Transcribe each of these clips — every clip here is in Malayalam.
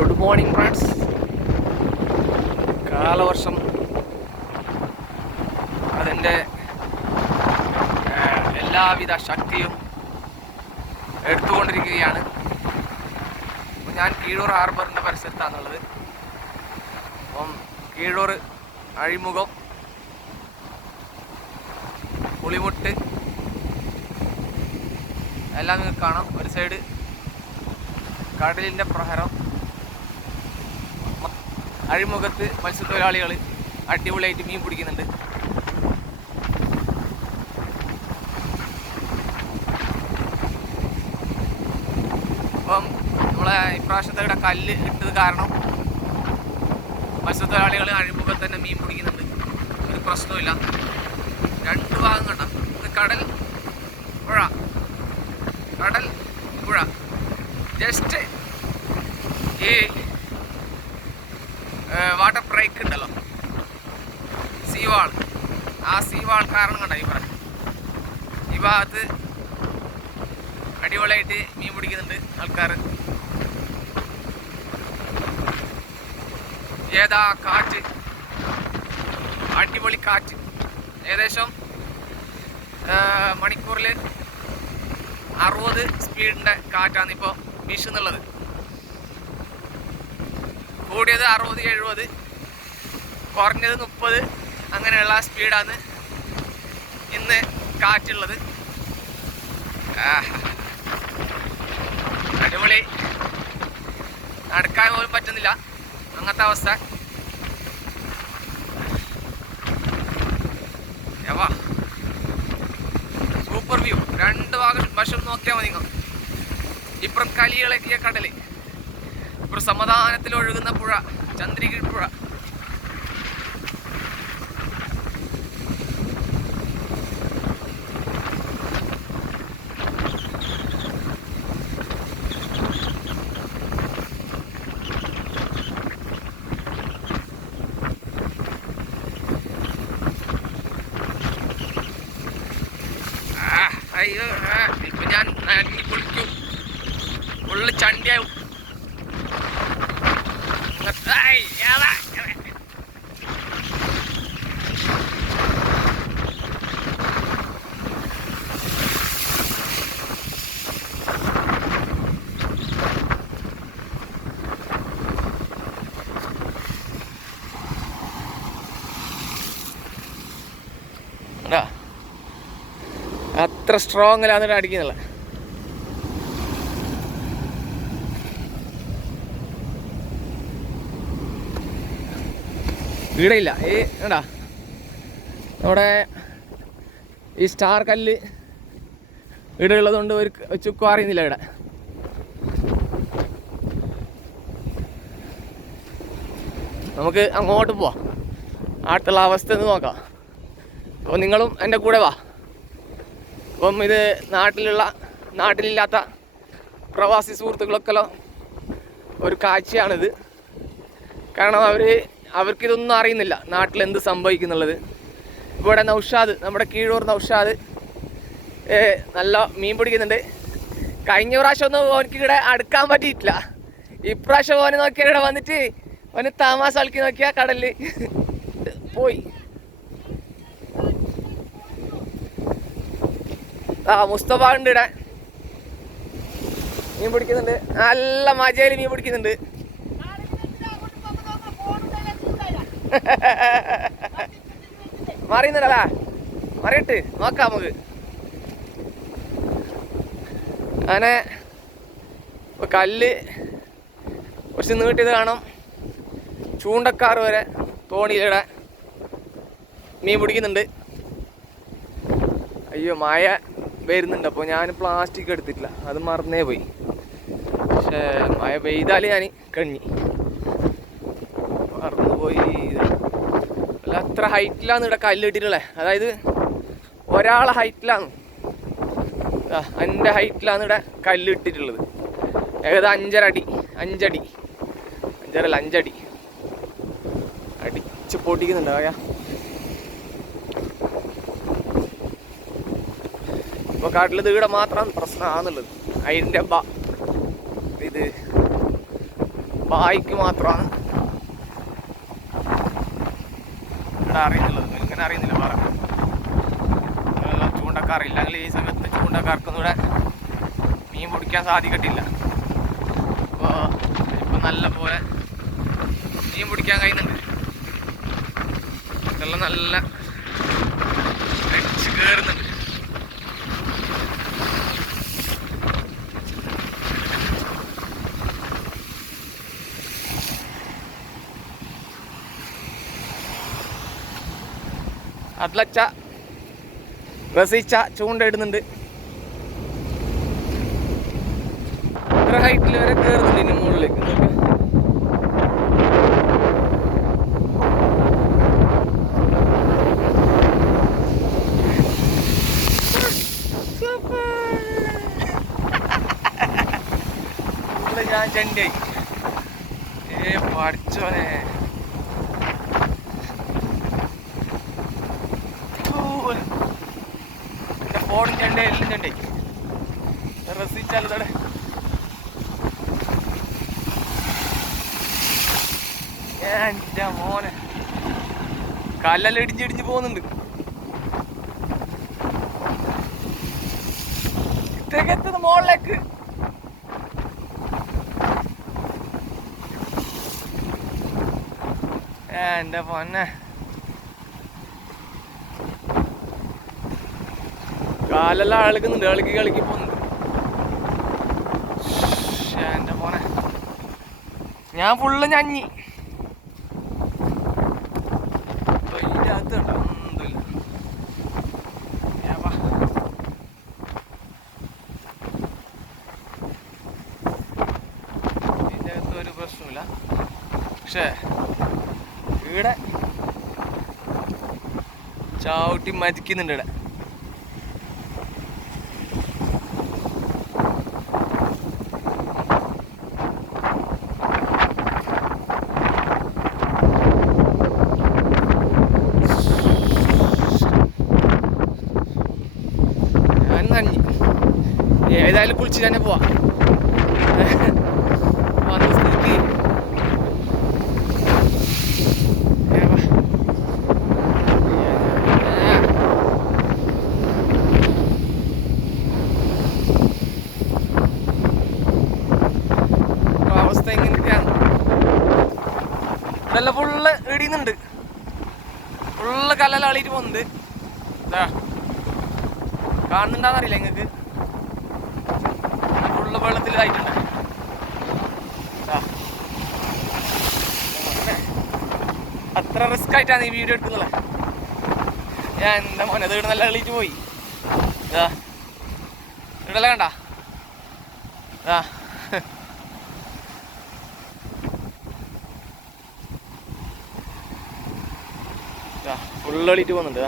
ഗുഡ് മോർണിംഗ് ഫ്രണ്ട്സ് കാലവർഷം. അതിന്റെ എല്ലാവിധ ശക്തിയും എടുത്തുകൊണ്ടിരിക്കുകയാണ്. ഞാൻ കീഴൂർ ഹാർബറിന്റെ പരിസരത്താണുള്ളത്. അപ്പം കീഴൂർ അഴിമുഖം പുളിമുട്ട് എല്ലാം നിങ്ങൾക്ക് കാണാം. ഒരു സൈഡ് കടലിന്റെ പ്രഹരം അഴിമുഖത്ത് മത്സ്യത്തൊഴിലാളികൾ അടിപൊളിയായിട്ട് മീൻ പിടിക്കുന്നുണ്ട്. അപ്പം നമ്മളെ ഇപ്രാവശ്യത്തെ ഇവിടെ കല്ല് ഇട്ടത് കാരണം മത്സ്യത്തൊഴിലാളികൾ അഴിമുഖത്ത് തന്നെ മീൻ പിടിക്കുന്നുണ്ട്. ഒരു പ്രശ്നമില്ല രണ്ട് ഭാഗം കണ്ട? കടൽ പുഴ. കടൽ പുഴ. ജസ്റ്റ് ഈ വാട്ടർ ബ്രേക്ക് ഉണ്ടല്ലോ. സീവാൾ. ആ സീവാൾ കാരണം കണ്ട ഈ പറ ഈ ഭാഗത്ത് അടിപൊളിയായിട്ട് മീൻ പിടിക്കുന്നുണ്ട് ആൾക്കാർ ഏതാ കാറ്റ്? അടിപൊളി കാറ്റ്. ഏകദേശം മണിക്കൂറിൽ അറുപത് സ്പീഡിന്റെ കാറ്റാണ് ഇപ്പോൾ വീശുന്നുള്ളത്. കൂടിയത് അറുപത് എഴുപത്. കുറഞ്ഞത് മുപ്പത്. അങ്ങനെയുള്ള സ്പീഡാണ് ഇന്ന് കാറ്റുള്ളത്. അടിപൊളി. നടക്കാൻ പോലും പറ്റുന്നില്ല. അങ്ങനത്തെ അവസ്ഥ. എവാ സൂപ്പർ വ്യൂ രണ്ട് ഭാഗം. വശം നോക്കിയാൽ മതി ഇപ്പുറം കലിയിളക്കിയ കടൽ. ഇപ്പുറം സമാധാനത്തിൽ ഒഴുകുന്ന പുഴ ചന്ദ്രിക പുഴ. അയ്യോ ഇപ്പൊ ഞാൻ കുളിക്കും. ഉള്ളിൽ ചണ്ടിയാവും അത്ര സ്ട്രോങ് സ്ട്രോങ്ങിലാണ് അടിക്കുന്നില്ല ഇവിടെ ഈ കണ്ടാ? നമ്മുടെ ഈ സ്റ്റാർ കല്ല് ഇവിടെ ഉള്ളതുകൊണ്ട് ഒരു ചുക്കും അറിയുന്നില്ല ഇവിടെ. നമുക്ക് അങ്ങോട്ട് പോവാം. അടുത്തുള്ള അവസ്ഥ എന്ന് നോക്കാം. അപ്പോൾ നിങ്ങളും എന്റെ കൂടെ വാ. അപ്പം ഇത് നാട്ടിലുള്ള നാട്ടിലില്ലാത്ത പ്രവാസി സുഹൃത്തുക്കളൊക്കെ ഒരു കാഴ്ചയാണിത്. കാരണം അവർ അവർക്കിതൊന്നും അറിയുന്നില്ല നാട്ടിൽ എന്ത് സംഭവിക്കുന്നുള്ളത്. ഇവിടെ നൗഷാദ് നമ്മുടെ കീഴൂർ നൗഷാദ് നല്ല മീൻ പിടിക്കുന്നുണ്ട്. കഴിഞ്ഞ പ്രാവശ്യം ഒന്നും ഓനക്ക് ഇവിടെ അടുക്കാൻ പറ്റിയിട്ടില്ല. ഇപ്രാവശ്യം ഓനെ നോക്കിയാൽ ഇവിടെ വന്നിട്ട് ഓന് താമസ കളിക്കി നോക്കിയാൽ കടലിൽ പോയി. ആ മുസ്തഫ ഉണ്ട് ഇടാൻ മീൻ പിടിക്കുന്നുണ്ട്. നല്ല മജയിൽ മീൻ പിടിക്കുന്നുണ്ട്. മറിയുന്നുണ്ടല്ലേ മറിയിട്ട് നോക്കാം നമുക്ക്. അങ്ങനെ കല്ല് കുറച്ച് നീട്ടിയത് കാണും. ചൂണ്ടക്കാർ വരെ തോണിയിലിടാൻ മീൻ പിടിക്കുന്നുണ്ട്. അയ്യോ മഴ. വരുന്നുണ്ട്. അപ്പോൾ ഞാൻ പ്ലാസ്റ്റിക് എടുത്തിട്ടില്ല. അത് മറന്നേ പോയി. പക്ഷേ മഴ പെയ്താൽ ഞാൻ കഞ്ഞി. മറന്നുപോയി അല്ല അത്ര ഹൈറ്റിലാണ് ഇവിടെ കല്ലിട്ടിട്ടുള്ളത് അതായത് ഒരാളെ ഹൈറ്റിലാണ് എന്റെ ഹൈറ്റിലാണ് ഇവിടെ കല്ലിട്ടിട്ടുള്ളത്. ഏകദേശം അഞ്ചര അടി അഞ്ചടി. അഞ്ചരല്ല അഞ്ചടി. അടിച്ച് പൊട്ടിക്കുന്നുണ്ട് ആയാ. ഇപ്പൊ കാട്ടിൽ തീടെ മാത്രം പ്രശ്നമാണെന്നുള്ളത് അതിന്റെ ബ ഇത് ബായിക്ക് മാത്രമാണ്. ഇവിടെ അറിയുന്നുള്ളത്. ഇങ്ങനെ അറിയുന്നില്ല പറഞ്ഞു ചൂണ്ടക്കാറില്ല. ഇല്ലെങ്കിൽ ഈ സമയത്ത് ചൂണ്ടക്കാർക്കൊന്നും ഇവിടെ മീൻ പിടിക്കാൻ സാധിക്കട്ടില്ല അപ്പോൾ ഇപ്പം നല്ല പോലെ മീൻ പിടിക്കാൻ കഴിയുന്നുണ്ട്. ഇതെല്ലാം നല്ല കയറുന്നുണ്ട് റസിച്ച ചൂണ്ട ഇടുന്നുണ്ട്. ഇത്ര ഹൈറ്റിൽ വരെ കയറുന്നുണ്ട് ഇനി മുകളിലേക്ക്. ഞാൻ ചെണ്ടായി ഏ പഠിച്ചോനെ റസിച്ചാൽ തടെ എന്റെ മോനെ. കല്ലെല്ലാം ഇടിഞ്ഞിടിഞ്ഞ് പോകുന്നുണ്ട്. ഇത്രയൊക്കെ എത്തുന്നു മുകളിലേക്ക് എന്റെ പൊന്നെ. കാലെല്ലാം അളകുന്നുണ്ട് കളിക്ക് കളിക്ക് പോകുന്നുണ്ട്. ഞാൻ ഫുള്ള് ഞഞ്ഞി. ഒരു പ്രശ്നമില്ല പക്ഷേ ഇവിടെ ചാവട്ടി മതിക്കുന്നുണ്ട് ഇവിടെ ഞാൻ നന്ദി കുളിച്ച് തന്നെ പോവാ ഫുള്ള് ഇടിയുന്നുണ്ട്. ഫുള്ള് കല്ലെല്ലാം അളിയിട്ട് പോകുന്നുണ്ട് കാണുന്നുണ്ടാന്നറിയില്ല നിങ്ങൾക്ക് ഫുള്ള് വെള്ളത്തിലായിട്ടുണ്ട് ദാ. അങ്ങനെ. അത്ര റിസ്ക് ആയിട്ടാണ് ഈ വീഡിയോ എടുക്കുന്നത്. ഞാൻ എന്റെ മോനെ ഇത് നല്ല കളിയിട്ട് പോയി. ഇതാ ഇടല കണ്ട? ആ ഫുള്ള് കളിയിട്ട് പോകുന്നുണ്ട്.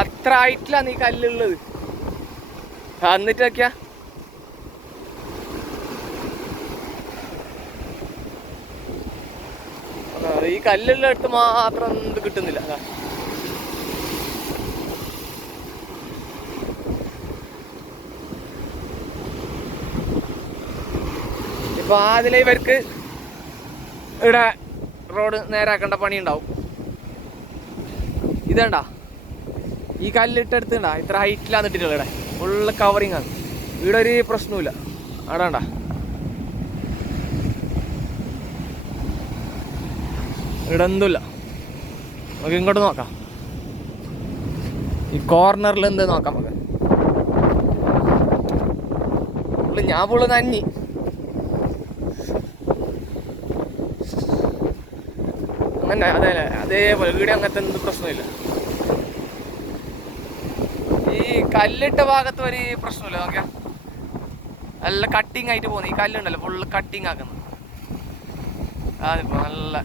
അത്ര ആയിട്ടില്ല നീ കല്ലുള്ളത്. എന്നിട്ട് നോക്കിയാ അതാ, ഈ കല്ലുള്ള അടുത്ത് മാത്രം ഇത് കിട്ടുന്നില്ല. ഇപ്പൊ അതിലെ ഇവർക്ക് ഇവിടെ റോഡ് നേരാക്കേണ്ട പണി ഉണ്ടാവും ഇതണ്ട ഈ കല്ലിട്ടെടുത്തുണ്ടാ ഇത്ര ഹൈറ്റിലാണ് ഇവിടെ. ഫുള്ള് കവറിങ് ആണ്. ഇവിടെ ഒരു പ്രശ്നമില്ല അവിടെ ഇവിടെ എന്തുമില്ല നമുക്ക് ഇങ്ങോട്ട് നോക്കാം. ഈ കോർണറിൽ എന്ത് നോക്കാം നമുക്ക്? ഞാൻ ഫുള്ള് നന്ദി അങ്ങനെ അതെ അതേപോലെ വീട് അങ്ങനത്തെ എന്ത് പ്രശ്നമില്ല ഈ കല്ലിട്ട ഭാഗത്ത് ഒരു പ്രശ്നമില്ല നോക്കിയാ. നല്ല കട്ടിങ് ആയിട്ട് പോകുന്നു. ഈ കല്ലുണ്ടല്ലോ ഫുള്ള് കട്ടിങ് ആക്കുന്നു അതിപ്പോ നല്ല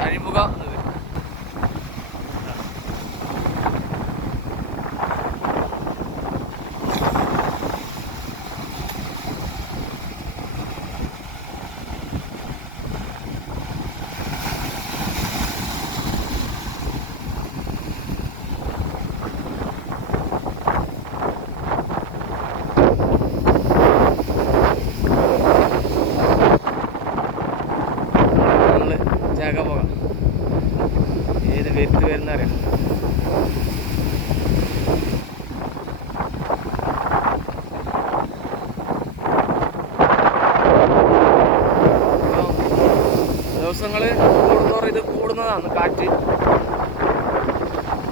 അടിപൊളി അഴിമുഖം അറിയാം? ദിവസങ്ങൾ കൂടുന്നോറും ഇത് കൂടുന്നതാണ് കാറ്റ്.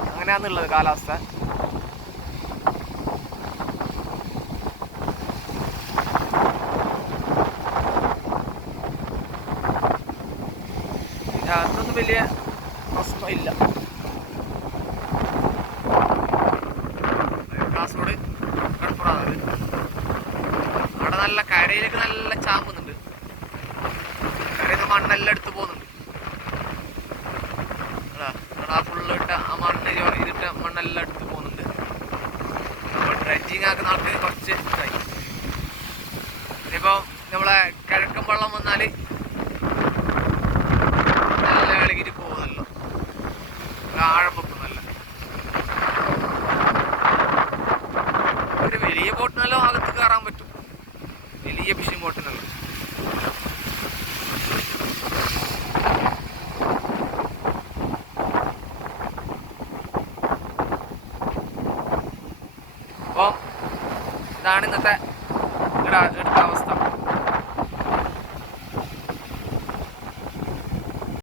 അങ്ങനെയാന്നുള്ളത് കാലാവസ്ഥ. അതൊന്നും വലിയ പ്രശ്നമില്ല കാസർഗോഡ് കടപ്പുറാണ് അവിടെ നല്ല കരയിലേക്ക് നല്ല ചാമ്പുന്നുണ്ട് കരയിൽ നിന്ന് മണ്ണെല്ലാം എടുത്ത് പോകുന്നുണ്ട് അതാ അവിടെ ആ ഫുള്ള് ഇട്ട ആ മണ്ണ് ഇതിട്ട മണ്ണെല്ലാം എടുത്ത് പോകുന്നുണ്ട്. അപ്പോൾ ഡ്രഡ്ജിങ് ആക്കുന്ന ആൾക്ക് കുറച്ച് ഇതായി. ഇനിയിപ്പോൾ നമ്മളെ കിഴക്കൻ വെള്ളം വന്നാൽ